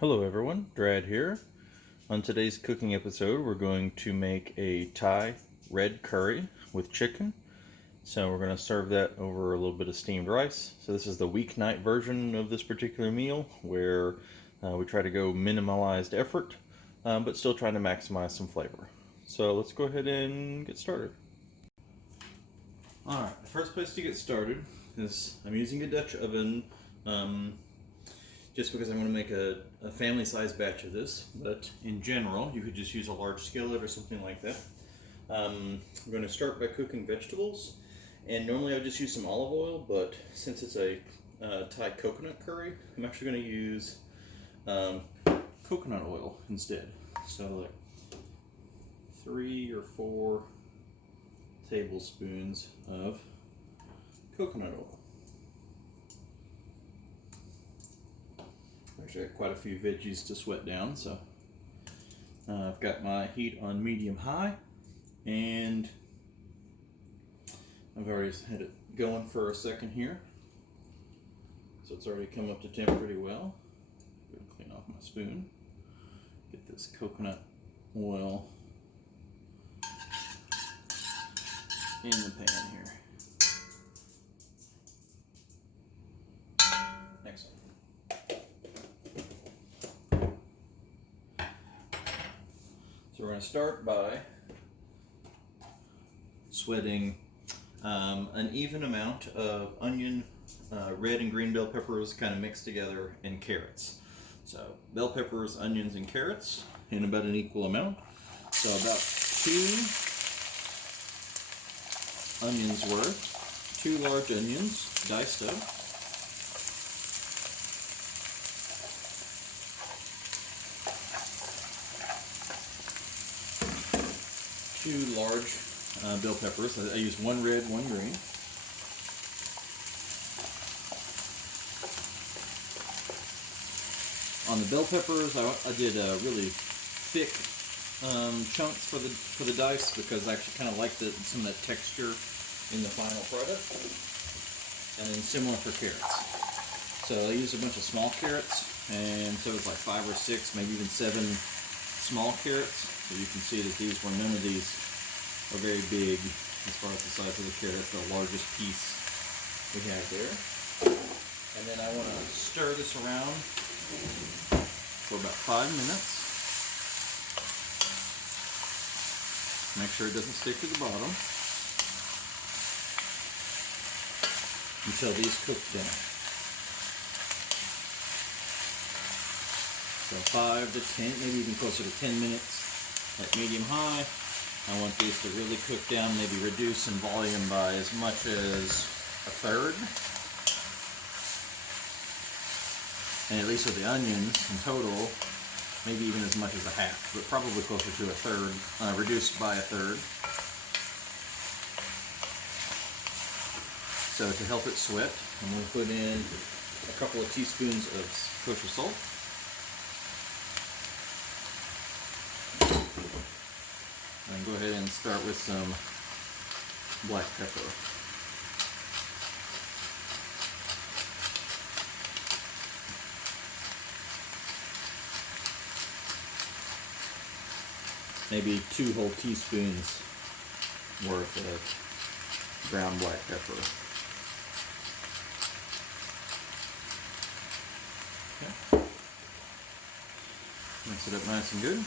Hello everyone, Drad here. On today's cooking episode, we're going to make a Thai red curry with chicken. So we're going to serve that over a little bit of steamed rice. So this is the weeknight version of this particular meal where we try to go minimalized effort, but still trying to maximize some flavor. So let's go ahead and get started. Alright, the first place to get started is I'm using a Dutch oven. Just because I'm going to make a family-sized batch of this, but in general, you could just use a large skillet or something like that. I'm going to start by cooking vegetables, and normally I would just use some olive oil, but since it's a Thai coconut curry, I'm actually going to use coconut oil instead. So like 3 or 4 tablespoons of coconut oil. Actually, I got quite a few veggies to sweat down, so I've got my heat on medium-high, and I've already had it going for a second here, so it's already come up to temp pretty well. I'm going to clean off my spoon, get this coconut oil in the pan here. Excellent. So we're going to start by sweating an even amount of onion, red and green bell peppers kind of mixed together, and carrots. So bell peppers, onions, and carrots in about an equal amount. So about 2 onions worth, 2 large onions diced up. 2 large bell peppers. I use 1 red, 1 green. On the bell peppers, I did really thick chunks for the dice because I actually kind of like some of that texture in the final product. And then similar for carrots. So I used a bunch of small carrots, and so it's like 5 or 6, maybe even 7 small carrots. So you can see that none of these are very big as far as the size of the carrot. That's the largest piece we have there. And then I want to stir this around for about 5 minutes. Make sure it doesn't stick to the bottom until these cook down. So 5 to 10, maybe even closer to 10 minutes at medium-high. I want these to really cook down, maybe reduce in volume by as much as 1/3. And at least with the onions, in total, maybe even as much as 1/2, but probably closer to 1/3, reduced by 1/3. So to help it sweat, I'm going to put in a couple of teaspoons of kosher salt. And go ahead and start with some black pepper. Maybe 2 whole teaspoons worth of ground black pepper. Okay. Mix it up nice and good.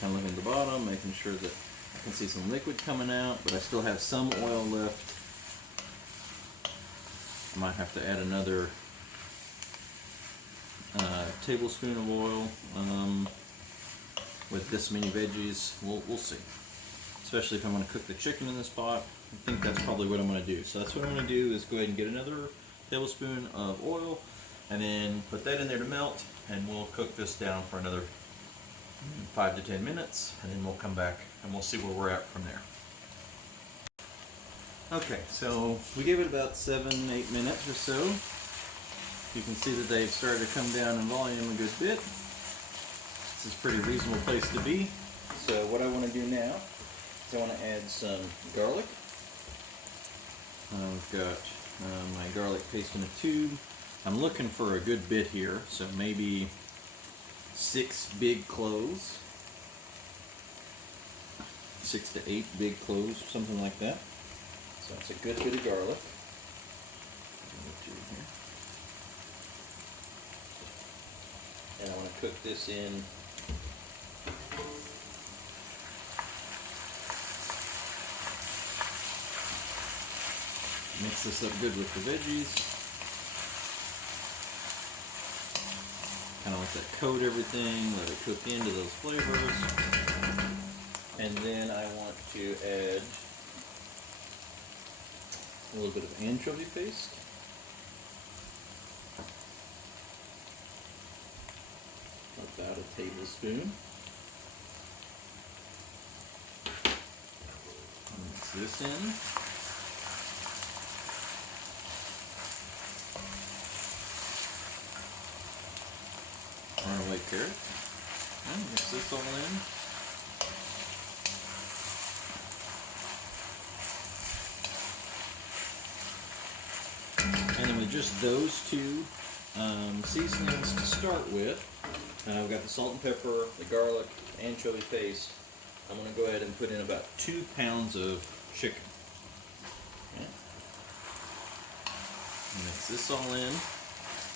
Kind of looking at the bottom, making sure that I can see some liquid coming out, but I still have some oil left. I might have to add another tablespoon of oil with this many veggies. We'll see. Especially if I'm going to cook the chicken in this pot. I think that's probably what I'm going to do. So that's what I'm going to do is go ahead and get another tablespoon of oil and then put that in there to melt, and we'll cook this down for another 5 to 10 minutes, and then we'll come back and we'll see where we're at from there. Okay, so we gave it about 7-8 minutes or so. You can see that they've started to come down in volume a good bit. This is a pretty reasonable place to be. So what I want to do now is I want to add some garlic. I've got my garlic paste in a tube. I'm looking for a good bit here, so maybe 6 big cloves. 6 to 8 big cloves, something like that. So it's a good bit of garlic. And I want to cook this in mix this up good with the veggies. Kind of let that coat everything, let it cook into those flavors. And then I want to add a little bit of anchovy paste. About a tablespoon. Mix this in. On a white carrot. And mix this all in. And then with just those two seasonings to start with, I've got the salt and pepper, the garlic, anchovy paste. I'm going to go ahead and put in about 2 pounds of chicken. Okay. Mix this all in.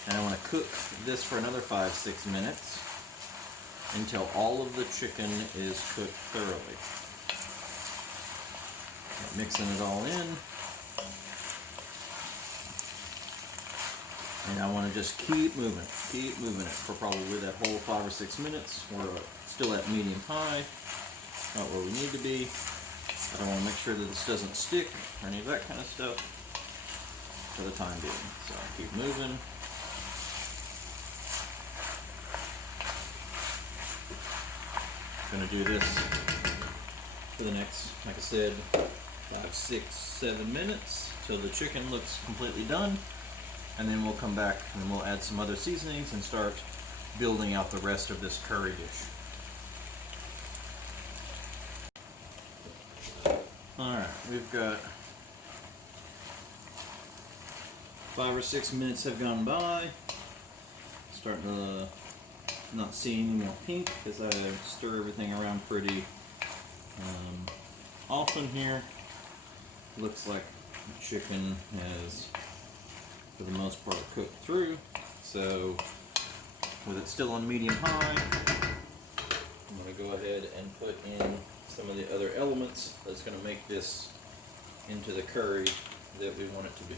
And I want to cook this for another 5-6 minutes until all of the chicken is cooked thoroughly. Mixing it all in. And I want to just keep moving it for probably that whole 5 or 6 minutes. We're still at medium high, not where we need to be. I don't want to make sure that this doesn't stick or any of that kind of stuff for the time being. So I keep moving. I'm going to do this for the next, like I said, 5, 6, 7 minutes till the chicken looks completely done. And then we'll come back and we'll add some other seasonings and start building out the rest of this curry dish. Alright, we've got 5 or 6 minutes have gone by. Starting to not see any more pink because I stir everything around pretty often here. Looks like the chicken has, for the most part, cooked through. So with it still on medium high, I'm going to go ahead and put in some of the other elements that's going to make this into the curry that we want it to be.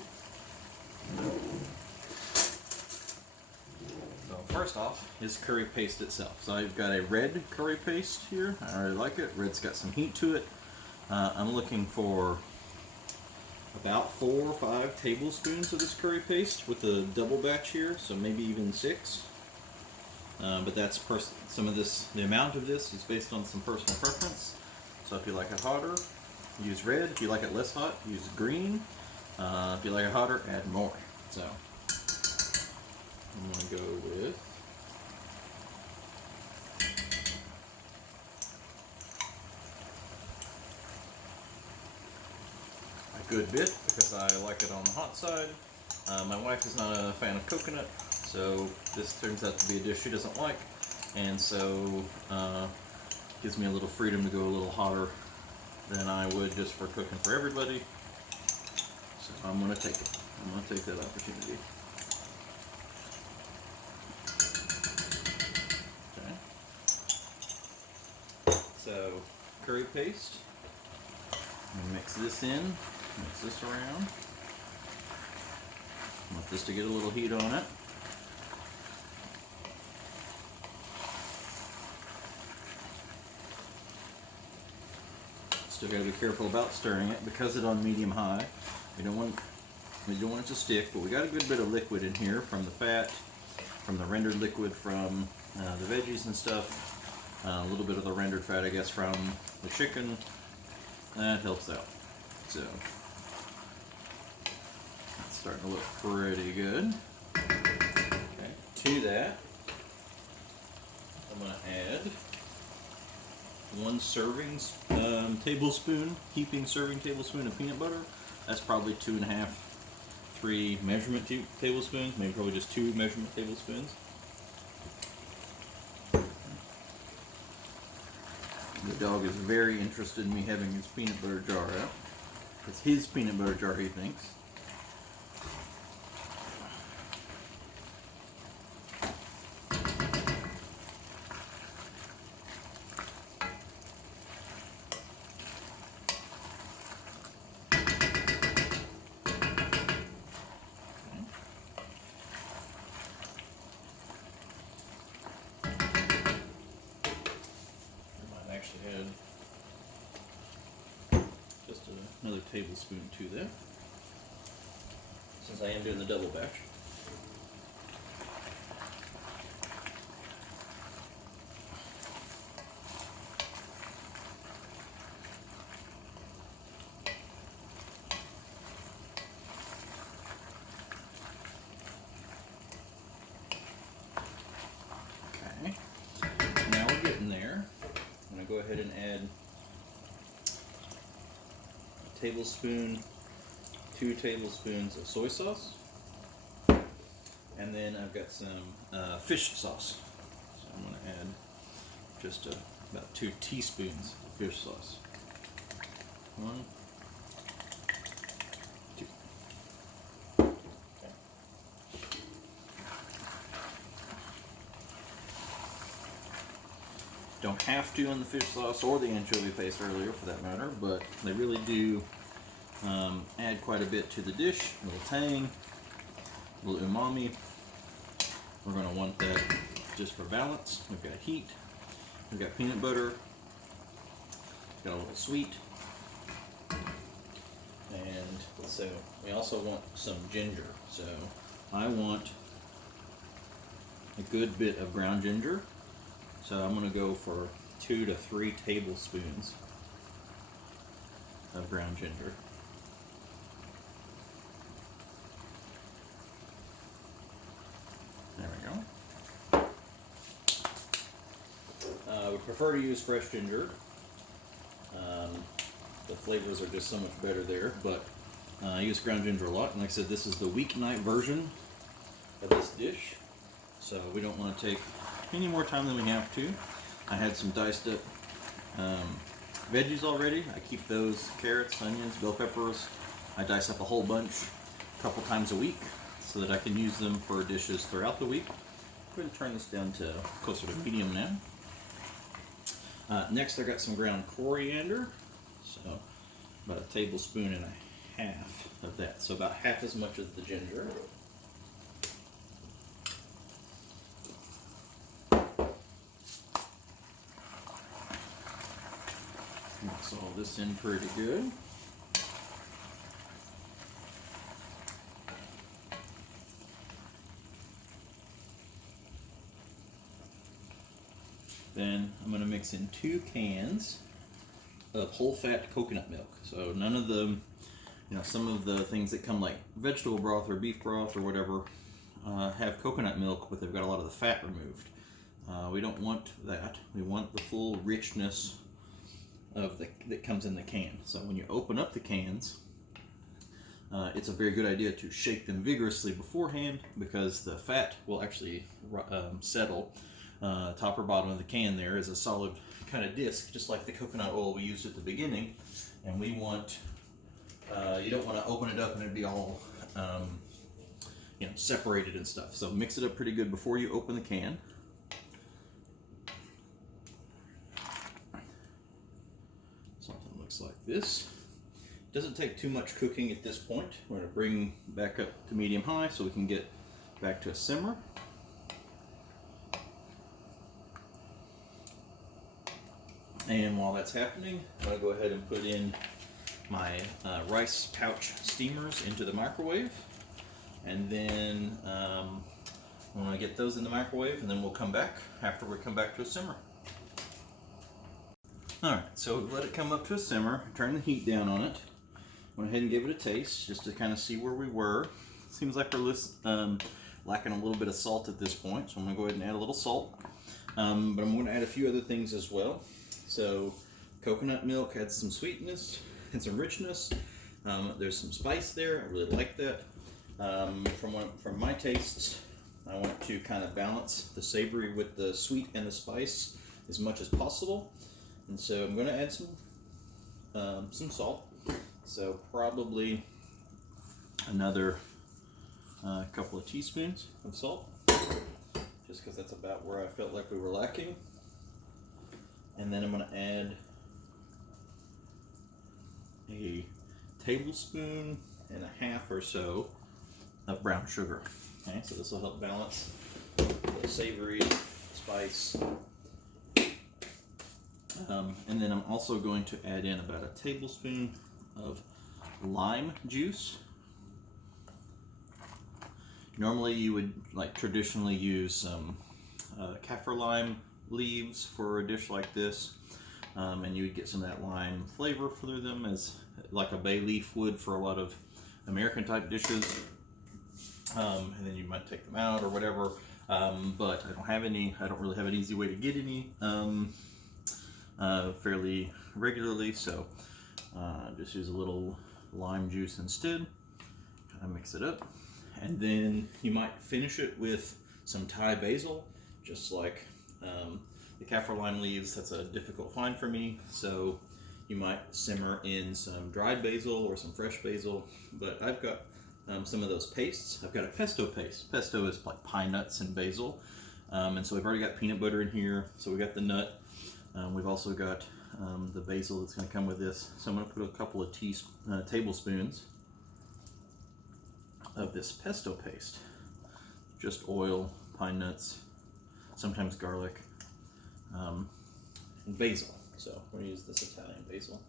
So first off is curry paste itself. So I've got a red curry paste here. I really like it. Red's got some heat to it. I'm looking for about 4 or 5 tablespoons of this curry paste with a double batch here, so maybe even 6. But that's some of this. The amount of this is based on some personal preference. So if you like it hotter, use red. If you like it less hot, use green. If you like it hotter, add more. So I'm going to go with a good bit because I like it on the hot side. My wife is not a fan of coconut, so this turns out to be a dish she doesn't like, and so gives me a little freedom to go a little hotter than I would just for cooking for everybody. So I'm going to take it. I'm going to take that opportunity. Okay. So curry paste. Mix this in. Mix this around. Want this to get a little heat on it. Still got to be careful about stirring it because it's on medium high. We don't want it to stick, but we got a good bit of liquid in here from the fat, from the rendered liquid from the veggies and stuff. A little bit of the rendered fat, I guess, from the chicken. That helps out. So it's starting to look pretty good. Okay. To that, I'm going to add 1 heaping serving tablespoon of peanut butter. That's probably 2.5 3 measurement tablespoons, maybe probably just 2 measurement tablespoons. The dog is very interested in me having his peanut butter jar out. It's his peanut butter jar, he thinks. Actually had just another tablespoon to that, since I am doing the double batch. Okay, now we're getting there. I'm going to go ahead and add a tablespoon, 2 tablespoons of soy sauce, and then I've got some fish sauce. So I'm going to add just about 2 teaspoons of fish sauce. 1, 2. Okay. Don't have to on the fish sauce or the anchovy paste earlier for that matter, but they really do add quite a bit to the dish. A little tang, a little umami. We're going to want that just for balance. We've got heat, we've got peanut butter, it's got a little sweet, and so we also want some ginger. So I want a good bit of ground ginger. So I'm going to go for 2 to 3 tablespoons of ground ginger. There we go. I would prefer to use fresh ginger. The flavors are just so much better there, but I use ground ginger a lot. And like I said, this is the weeknight version of this dish, so we don't want to take any more time than we have to. I had some diced up veggies already. I keep those carrots, onions, bell peppers. I dice up a whole bunch a couple times a week so that I can use them for dishes throughout the week. Go ahead and turn this down to closer to medium now. Next I got some ground coriander, so about a tablespoon and a half of that, so about half as much as the ginger. Mix all this in pretty good. Then I'm going to mix in 2 cans of whole fat coconut milk. So none of the, some of the things that come like vegetable broth or beef broth or whatever have coconut milk, but they've got a lot of the fat removed. We don't want that. We want the full richness of that comes in the can. So when you open up the cans, it's a very good idea to shake them vigorously beforehand, because the fat will actually settle. Top or bottom of the can there is a solid kind of disc, just like the coconut oil we used at the beginning. And we want, you don't want to open it up and it'd be all separated and stuff. So mix it up pretty good before you open the can. Something looks like this. Doesn't take too much cooking at this point. We're going to bring back up to medium high so we can get back to a simmer. And while that's happening, I'm going to go ahead and put in my rice pouch steamers into the microwave. And then I'm going to get those in the microwave, and then we'll come back after we come back to a simmer. Alright, so let it come up to a simmer. Turn the heat down on it. Went ahead and give it a taste just to kind of see where we were. Seems like we're lacking a little bit of salt at this point, so I'm going to go ahead and add a little salt. But I'm going to add a few other things as well. So coconut milk adds some sweetness and some richness. There's some spice there. I really like that. From my tastes, I want to kind of balance the savory with the sweet and the spice as much as possible, and so I'm going to add some salt. So probably another couple of teaspoons of salt, just because that's about where I felt like we were lacking. And then I'm going to add a tablespoon and a half or so of brown sugar. Okay, so this will help balance the savory spice. And then I'm also going to add in about a tablespoon of lime juice. Normally you would traditionally use some kaffir lime leaves for a dish like this, and you would get some of that lime flavor through them, as like a bay leaf would for a lot of American type dishes. And then you might take them out or whatever, but I don't really have an easy way to get any fairly regularly, so just use a little lime juice instead. Kind of mix it up, and then you might finish it with some Thai basil, just like the kaffir lime leaves. That's a difficult find for me, so you might simmer in some dried basil or some fresh basil, but I've got some of those pastes. I've got a pesto paste. Pesto is like pine nuts and basil, and so we've already got peanut butter in here, so we got the nut. We've also got the basil that's going to come with this, so I'm going to put a couple of tablespoons of this pesto paste. Just oil, pine nuts, sometimes garlic, and basil. So we're going to use this Italian basil.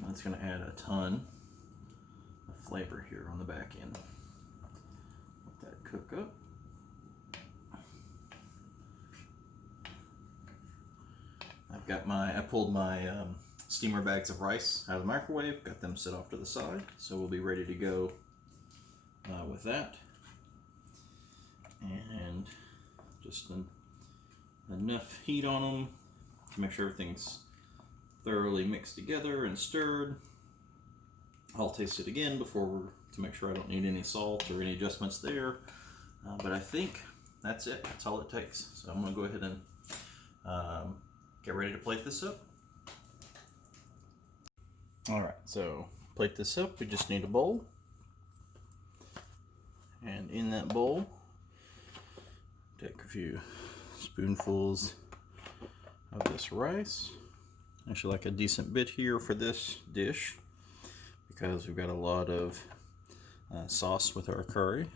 That's going to add a ton of flavor here on the back end. Let that cook up. I pulled my steamer bags of rice out of the microwave, got them set off to the side, so we'll be ready to go with that. And just enough heat on them to make sure everything's thoroughly mixed together and stirred. I'll taste it again to make sure I don't need any salt or any adjustments there, but I think that's it. That's all it takes. So I'm going to go ahead and get ready to plate this up. Alright, so plate this up. We just need a bowl. And in that bowl, take a few spoonfuls of this rice. Actually, like a decent bit here for this dish, because we've got a lot of sauce with our curry.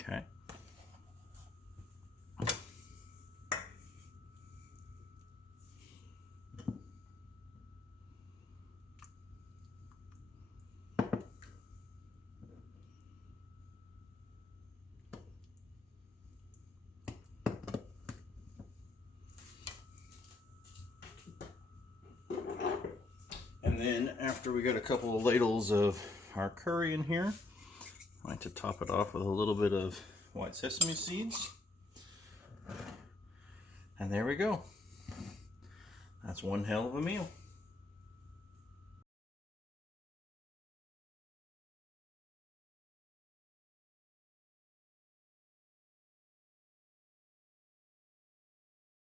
Okay. And then after we got a couple of ladles of our curry in here, I like to top it off with a little bit of white sesame seeds. And there we go. That's one hell of a meal.